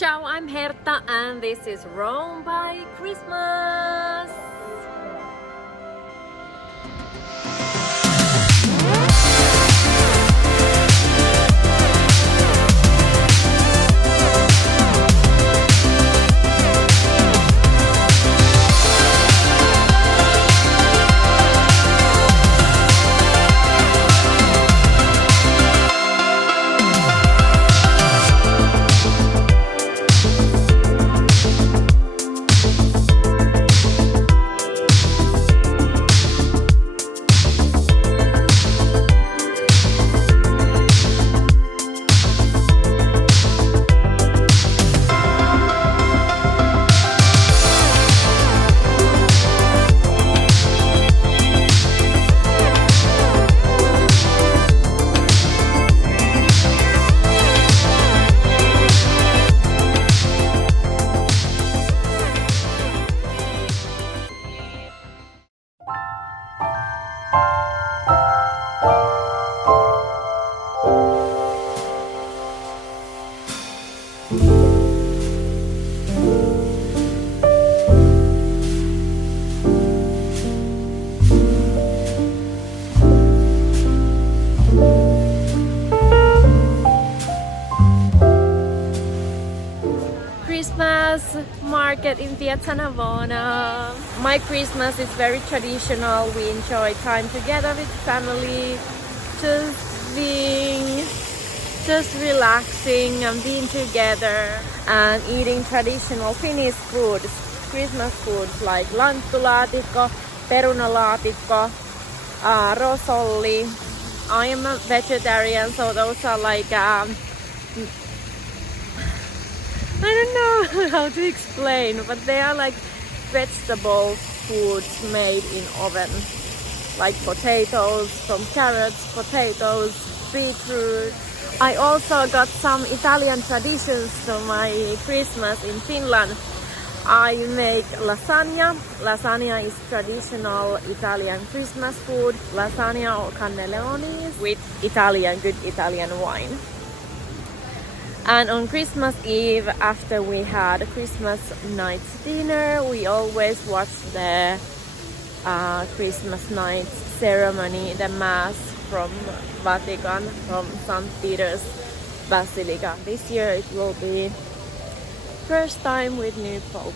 Ciao, I'm Hertta and this is Rome by Christmas! Christmas market in Piazza Navona. My Christmas is very traditional. We enjoy time together with family, just relaxing and being together and eating traditional Finnish foods, Christmas foods like lanttulaatikko, perunalaatikko, rosolli. I am a vegetarian, so those are like I don't know how to explain, but they are like vegetable foods made in oven, like potatoes, from carrots, potatoes, beetroot. I also got some Italian traditions to my Christmas in Finland. I make lasagna. Lasagna is traditional Italian Christmas food. Lasagna or cannelloni with good Italian wine. And on Christmas Eve, after we had a Christmas night dinner, we always watch the Christmas night ceremony, the Mass from Vatican, from St. Peter's Basilica. This year it will be first time with new Pope.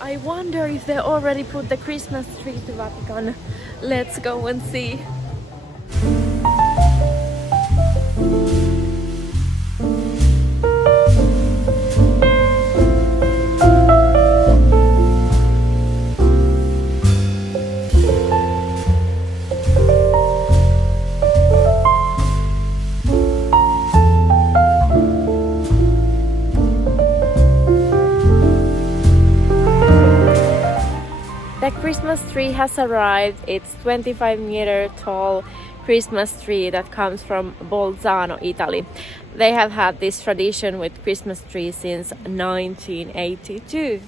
I wonder if they already put the Christmas tree to Vatican. Let's go and see. The Christmas tree has arrived. It's 25-meter tall Christmas tree that comes from Bolzano, Italy. They have had this tradition with Christmas trees since 1982.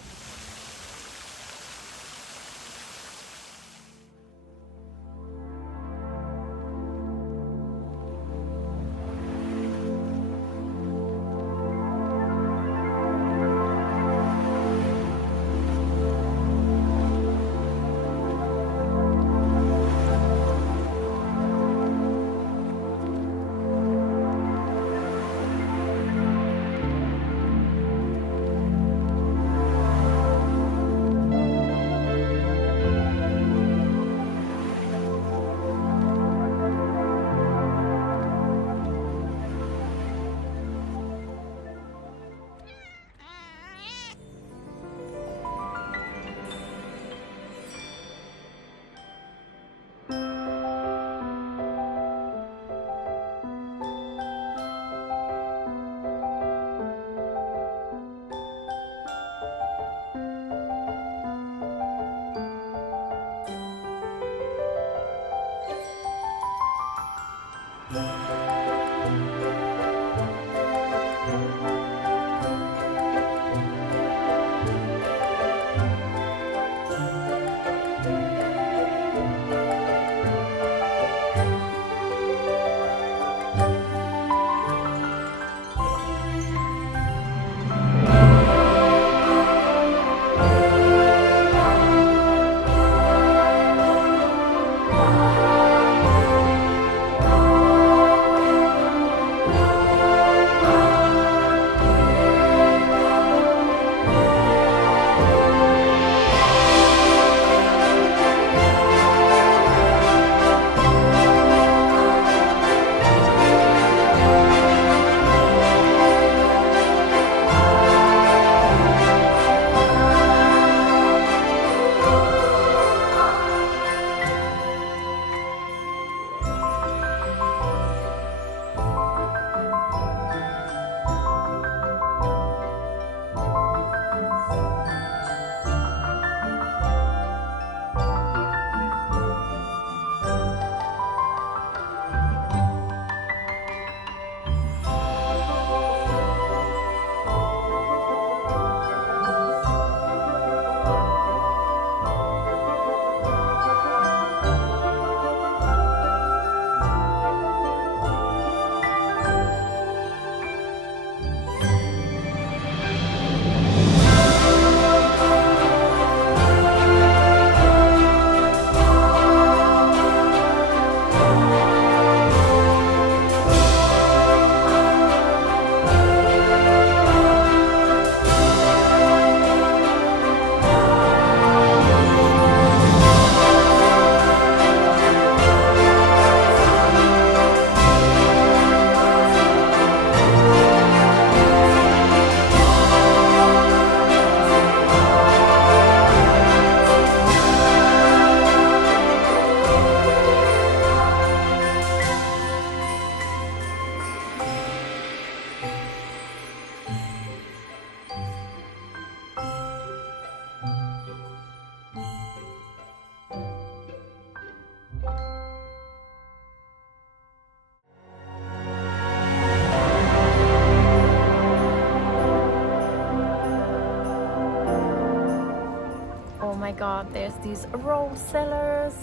god, there's these rose sellers,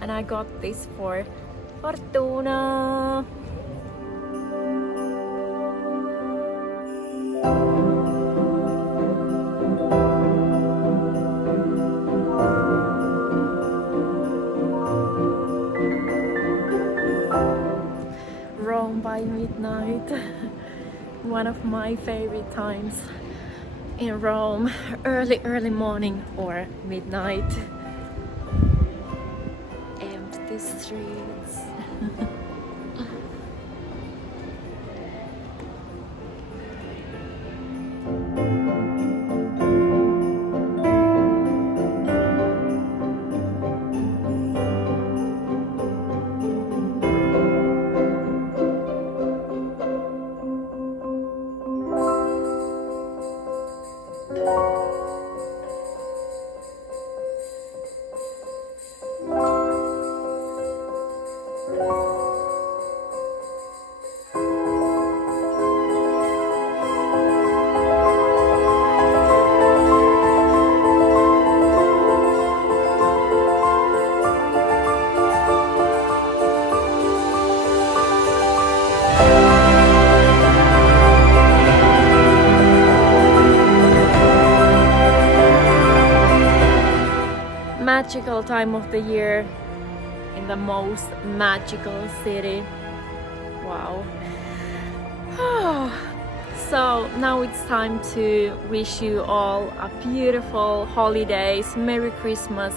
and I got this for Fortuna. Rome by midnight. One of my favorite times in Rome. Early morning or midnight. Empty streets. Magical time of the year in the most magical city. Wow. So now it's time to wish you all a beautiful holidays. Merry Christmas,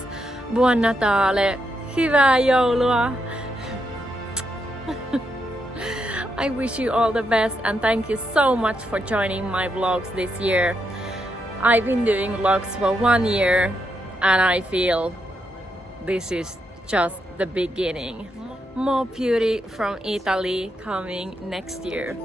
Buon Natale, Hyvää joulua. I wish you all the best and thank you so much for joining my vlogs this year. I've been doing vlogs for 1 year and I feel this is just the beginning. More beauty from Italy coming next year.